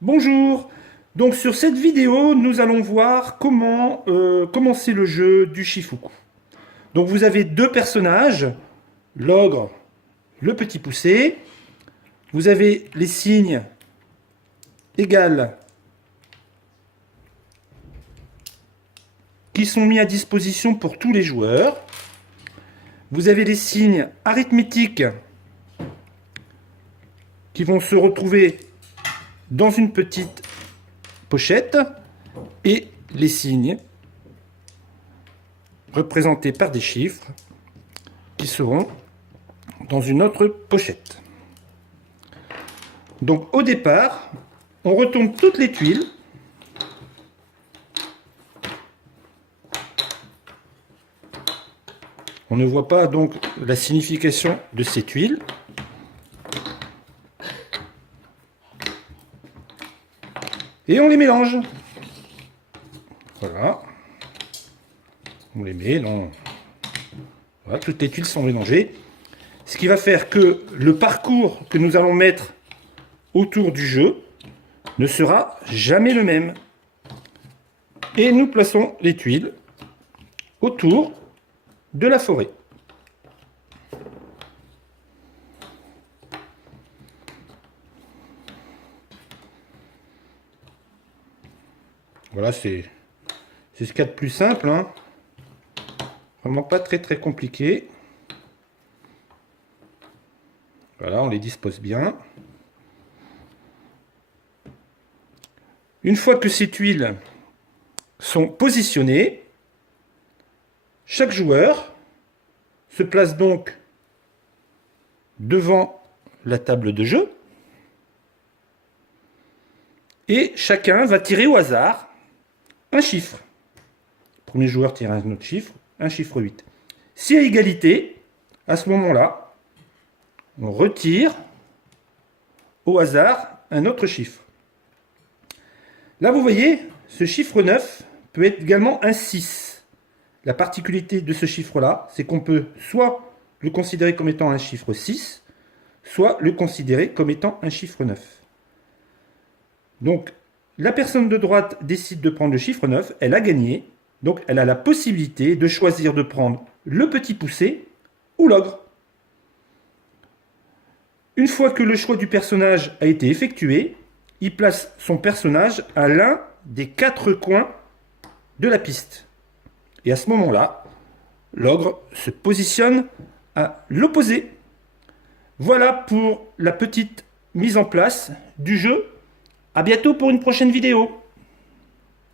Bonjour. Donc sur cette vidéo, nous allons voir comment commencer le jeu du Shifuku. Donc vous avez deux personnages, l'ogre, le petit poucet. Vous avez les signes égal qui sont mis à disposition pour tous les joueurs. Vous avez les signes arithmétiques qui vont se retrouver dans une petite pochette et les signes représentés par des chiffres qui seront dans une autre pochette. Donc au départ, on retourne toutes les tuiles. On ne voit pas donc la signification de ces tuiles. Et on les mélange. Voilà. On les met dans... Voilà, toutes les tuiles sont mélangées. Ce qui va faire que le parcours que nous allons mettre autour du jeu ne sera jamais le même. Et nous plaçons les tuiles autour de la forêt. Voilà, c'est ce qu'il y a de plus simple, hein. Vraiment pas très compliqué. Voilà, on les dispose bien. Une fois que ces tuiles sont positionnées, chaque joueur se place donc devant la table de jeu et chacun va tirer au hasard un chiffre. Le premier joueur tire un autre chiffre, un chiffre 8. Si à égalité, à ce moment-là, on retire au hasard un autre chiffre. Là, vous voyez, ce chiffre 9 peut être également un 6. La particularité de ce chiffre-là, c'est qu'on peut soit le considérer comme étant un chiffre 6, soit le considérer comme étant un chiffre 9. Donc, la personne de droite décide de prendre le chiffre 9, elle a gagné, donc elle a la possibilité de choisir de prendre le petit poucet ou l'ogre. Une fois que le choix du personnage a été effectué, il place son personnage à l'un des 4 coins de la piste. Et à ce moment-là, l'ogre se positionne à l'opposé. Voilà pour la petite mise en place du jeu. À bientôt pour une prochaine vidéo.